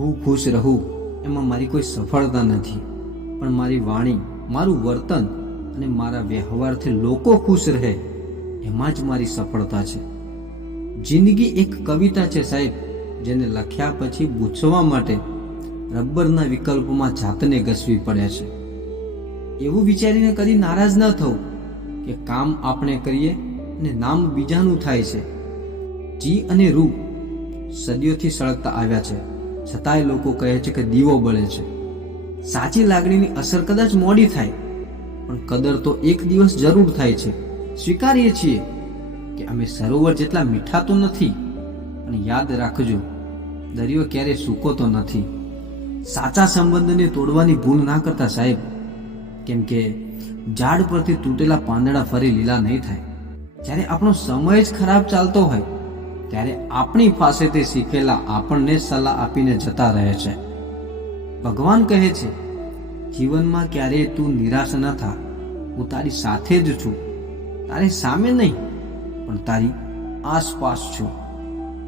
હું ખુશ રહું એમાં મારી કોઈ સફળતા નથી, પણ મારી વાણી, મારું વર્તન અને મારા વ્યવહારથી લોકો ખુશ રહે એમાં જ મારી સફળતા છે. જિંદગી એક કવિતા છે સાહેબ, જેને લખ્યા પછી પૂછવા માટે રબરના વિકલ્પમાં જાતને ઘસવી પડે છે. એવું વિચારીને કદી નારાજ ન થવું કે કામ આપણે કરીએ અને નામ બીજાનું થાય છે. જી અને રૂ સદીઓથી સળગતા આવ્યા છે, છતાંય લોકો કહે છે કે દીવો બળે છે. સાચી લાગણીની અસર કદાચ મોડી થાય, પણ કદર તો એક દિવસ જરૂર થાય છે. સ્વીકારીએ છીએ કે અમે સરોવર જેટલા મીઠા તો નથી, પણ યાદ રાખજો, દરિયો ક્યારે સૂકોતો નથી. સાચા સંબંધને તોડવાની ભૂલ ના કરતા સાહેબ, કેમ કે ઝાડ પરથી તૂટેલા પાંદડા ફરી લીલા નહીં થાય. જ્યારે આપણો સમય જ ખરાબ ચાલતો હોય ત્યારે આપણી પાસેથી શીખેલા આપણને સલાહ આપીને જતા રહે છે. ભગવાન કહે છે, જીવનમાં ક્યારેય તું નિરાશ ન થા, હું તારી સાથે જ છું. તારી સામે નહીં, પણ તારી આસપાસ છું.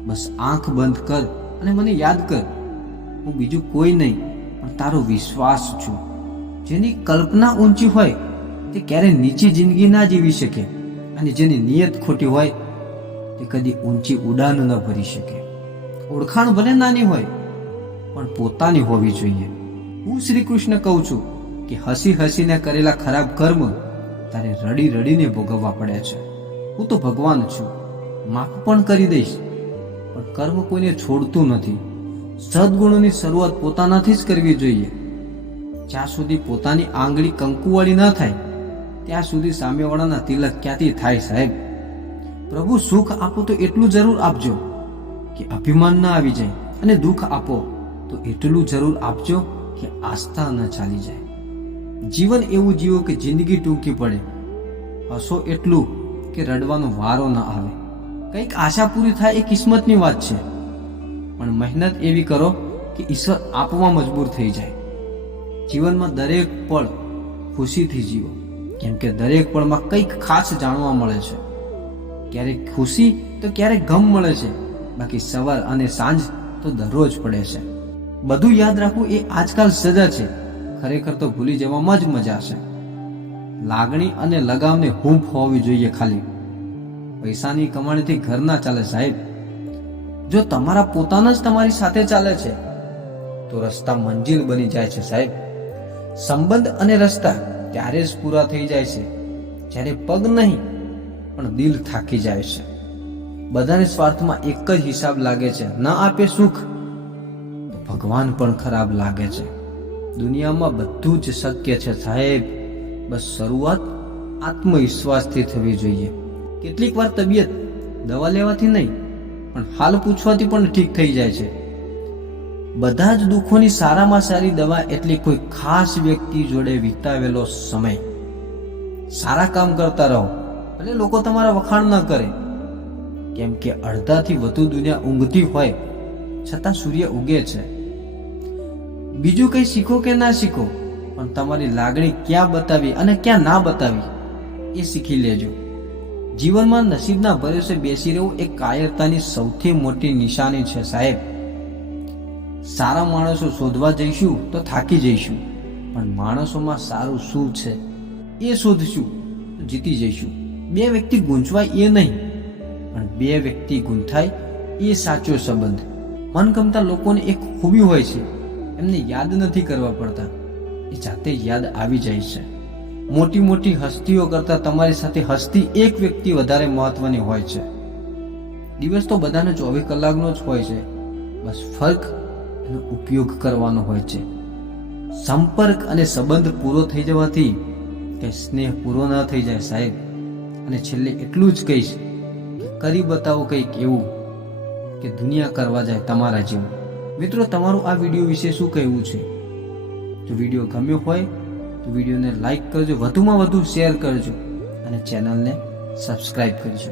બસ આંખ બંધ કર અને મને યાદ કર, હું બીજું કોઈ નહીં પણ તારો વિશ્વાસ છું. જેની કલ્પના ઊંચી હોય તે ક્યારેય નીચી જિંદગી ના જીવી શકે, અને જેની નિયત ખોટી હોય તે કદી ઊંચી ઉડાન ન ભરી શકે. ઓળખાણ ભલે નાની હોય પણ પોતાની હોવી જોઈએ. હું શ્રી કૃષ્ણ કહું છું કે હસી હસીને કરેલા ખરાબ કર્મ તારે રડી રડીને ભોગવવા પડે છે. હું તો ભગવાન છું, માફ પણ કરી દઈશ, પણ કર્મ કોઈને છોડતું નથી. સદગુણોની શરૂઆત પોતાનાથી જ કરવી જોઈએ. જ્યાં સુધી પોતાની આંગળી કંકુવાળી ન થાય ત્યાં સુધી સામેવાળાના તિલક ક્યાંથી થાય સાહેબ. પ્રભુ સુખ આપો તો એટલું જરૂર આપજો કે અભિમાન ન આવી જાય, અને દુઃખ આપો તો એટલું જરૂર આપજો કે આસ્થા ન ચાલી જાય. જીવન એવું જીવો કે જિંદગી ટૂંકી પડે. હસો એટલું કે રડવાનો વારો ન આવે. કંઈક આશા પૂરી થાય એ કિસ્મતની વાત છે, પણ મહેનત એવી કરો કે ઈશ્વર આપવા મજબૂર થઈ જાય. જીવનમાં દરેક પળ ખુશીથી જીવો, કેમ કે દરેક પળમાં કંઈક ખાસ જાણવા મળે છે. ક્યારેક ખુશી તો ક્યારેક ગમ મળે છે, બાકી સવાર અને સાંજ તો દરરોજ પડે છે. બધું યાદ રાખવું એ આજકાલ સજા છે, ખરેખર તો ભૂલી જવામાં જ મજા છે. લાગણી અને લગાવને હૂંફ હોવી જોઈએ. ખાલી પૈસાની કમાણીથી ઘર ના ચાલે સાહેબ. જો તમારા પોતાના જ તમારી સાથે ચાલે છે તો રસ્તા મંજિલ બની જાય છે સાહેબ. સંબંધ અને રસ્તા ત્યારે જ પૂરા થઈ જાય છે જ્યારે પગ નહીં પણ દિલ થાકી જાય છે. બધાને સ્વાર્થમાં એક જ હિસાબ લાગે છે, ન આપે સુખ તો ભગવાન પણ ખરાબ લાગે છે. દુનિયામાં બધું જ શક્ય છે સાહેબ, બસ શરૂઆત આત્મવિશ્વાસથી થવી જોઈએ. કેટલીક વાર તબિયત દવા લેવાથી નહીં પણ હાલ પૂછવાથી પણ ઠીક થઈ જાય છે. બધા જ દુઃખોની સારામાં સારી દવા એટલે કોઈ ખાસ વ્યક્તિ જોડે વિતાવેલો સમય. સારા કામ કરતા રહો, ભલે લોકો તમારા વખાણ ન કરે, કેમ કે અડધાથી વધુ દુનિયા ઊંઘતી હોય છતાં સૂર્ય ઉગે છે. બીજું કંઈ શીખો કે ના શીખો, પણ તમારી લાગણી ક્યાં બતાવી અને ક્યાં ના બતાવી એ શીખી લેજો. જીવનમાં નસીબના ભરોસે બેસી રહેવું એ કાયરતાની સૌથી મોટી નિશાની છે સાહેબ. સારા માણસો શોધવા જઈશું તો થાકી જઈશું, પણ માણસોમાં સારું શું છે એ શોધશું તો જીતી જઈશું. બે વ્યક્તિ ગૂંચવાય એ નહીં, પણ બે વ્યક્તિ ગૂંથાય એ સાચો સંબંધ. મનગમતા લોકોને એક ખૂબી હોય છે, એમને યાદ નથી કરવા પડતા, એ જાતે યાદ આવી જાય છે. મોટી મોટી હસ્તીઓ કરતા તમારી સાથે હસતી એક વ્યક્તિ વધારે મહત્વની હોય છે. દિવસ તો બધાને 24 કલાકનો જ હોય છે, બસ ફરક એનો ઉપયોગ કરવાનો હોય છે. સંપર્ક અને સંબંધ પૂરો થઈ જવાથી કઈ સ્નેહ પૂરો ન થઈ જાય સાહેબ. અને છેલ્લે એટલું જ કહીશ કે કરી બતાવો કંઈક એવું કે દુનિયા કરવા જાય તમારા જેવું. મિત્રો, તમારું આ વિડીયો વિશે શું કહેવું છે? જો વિડીયો ગમ્યો હોય તો વિડીયોને લાઈક કરજો, વધુમાં વધુ શેર કરજો અને ચેનલને સબસ્ક્રાઈબ કરજો.